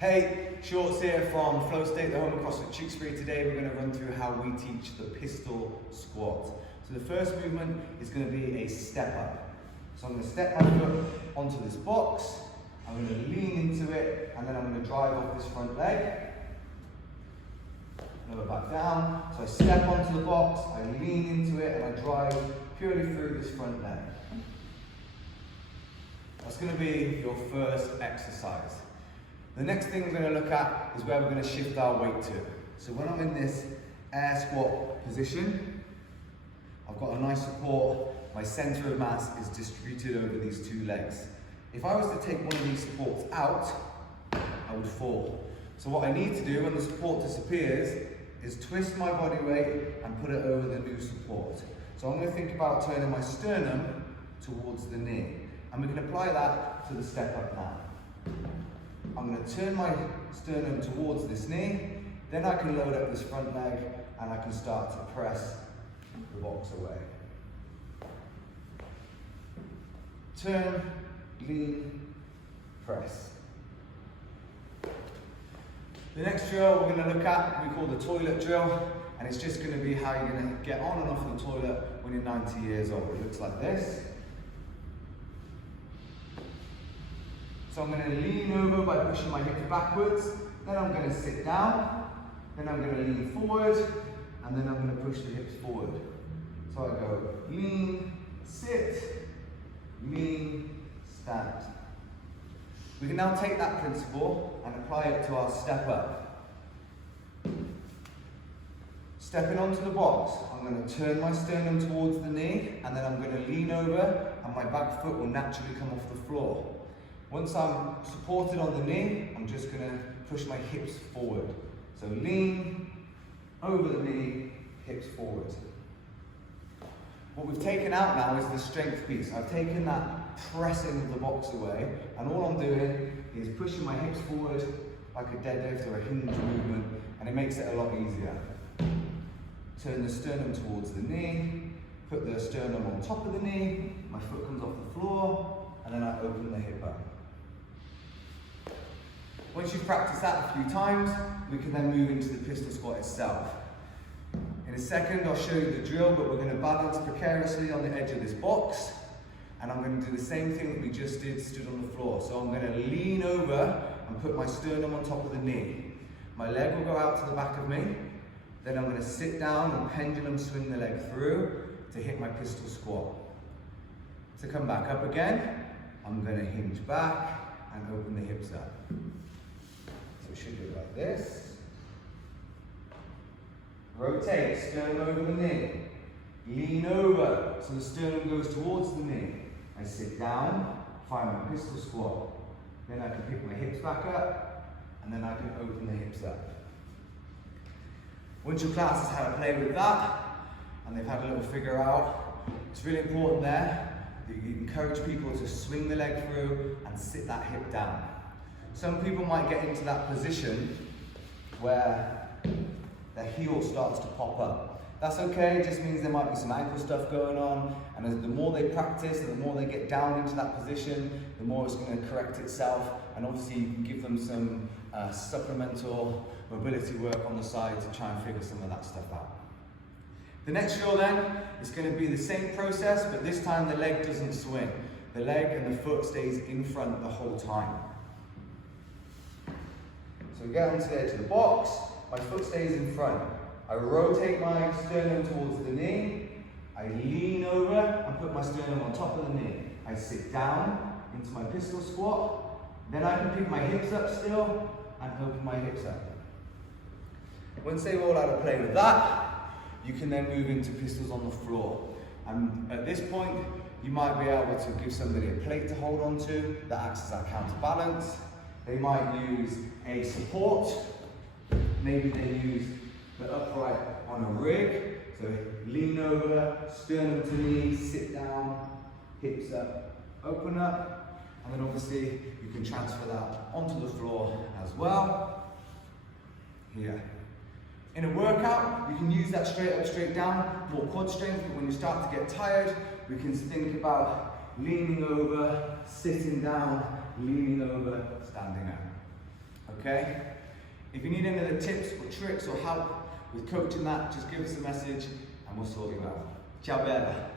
Hey, Shortz here from FlowState, the home of CrossFit Tewkesbury. Today we're going to run through how we teach the pistol squat. So the first movement is going to be a step up. So I'm going to step my foot onto this box, I'm going to lean into it, and then I'm going to drive off this front leg. Lower back down. So I step onto the box, I lean into it, and I drive purely through this front leg. That's going to be your first exercise. The next thing we're going to look at is where we're going to shift our weight to. So when I'm in this air squat position, I've got a nice support. My center of mass is distributed over these two legs. If I was to take one of these supports out, I would fall. So what I need to do when the support disappears is twist my body weight and put it over the new support. So I'm going to think about turning my sternum towards the knee. And we can apply that to the step up now. I'm going to turn my sternum towards this knee, then I can load up this front leg and I can start to press the box away. Turn, lean, press. The next drill we're going to look at, we call the toilet drill, and it's just going to be how you're going to get on and off the toilet when you're 90 years old. It looks like this. So I'm going to lean over by pushing my hips backwards, then I'm going to sit down, then I'm going to lean forward, and then I'm going to push the hips forward. So I go lean, sit, lean, stand. We can now take that principle and apply it to our step up. Stepping onto the box, I'm going to turn my sternum towards the knee, and then I'm going to lean over, and my back foot will naturally come off the floor. Once I'm supported on the knee, I'm just going to push my hips forward. So lean, over the knee, hips forward. What we've taken out now is the strength piece. I've taken that pressing of the box away, and all I'm doing is pushing my hips forward like a deadlift or a hinge movement, and it makes it a lot easier. Turn the sternum towards the knee, put the sternum on top of the knee, my foot comes off the floor, and then I open the hip up. Once you've practiced that a few times, we can then move into the pistol squat itself. In a second, I'll show you the drill, but we're going to balance precariously on the edge of this box, and I'm going to do the same thing that we just did, stood on the floor. So I'm going to lean over and put my sternum on top of the knee. My leg will go out to the back of me, then I'm going to sit down and pendulum swing the leg through to hit my pistol squat. To come back up again, I'm going to hinge back and open the hips up. So we should do it like this. Rotate, sternum over the knee. Lean over, so the sternum goes towards the knee. I sit down, find my pistol squat. Then I can pick my hips back up, and then I can open the hips up. Once your class has had a play with that, and they've had a little figure out, it's really important there that you encourage people to swing the leg through and sit that hip down. Some people might get into that position where their heel starts to pop up. That's okay, it just means there might be some ankle stuff going on, and as the more they practice and the more they get down into that position, the more it's going to correct itself, and obviously you can give them some supplemental mobility work on the side to try and figure some of that stuff out. The next drill then is going to be the same process, but this time the leg doesn't swing. The leg and the foot stays in front the whole time. So we get onto the edge of the box, my foot stays in front. I rotate my sternum towards the knee, I lean over and put my sternum on top of the knee. I sit down into my pistol squat, then I can pick my hips up still and open my hips up. Once they've all had a play with that, you can then move into pistols on the floor. And at this point, you might be able to give somebody a plate to hold on to that acts as our counterbalance. They might use a support. Maybe they use the upright on a rig. So lean over, sternum to knee, sit down, hips up, open up. And then obviously you can transfer that onto the floor as well. Here. In a workout, you can use that straight up, straight down, more quad strength, but when you start to get tired, we can think about leaning over, sitting down, leaning over, standing up. okay? If you need any other tips or tricks or help with coaching that, just give us a message and we'll sort you out. Ciao bella.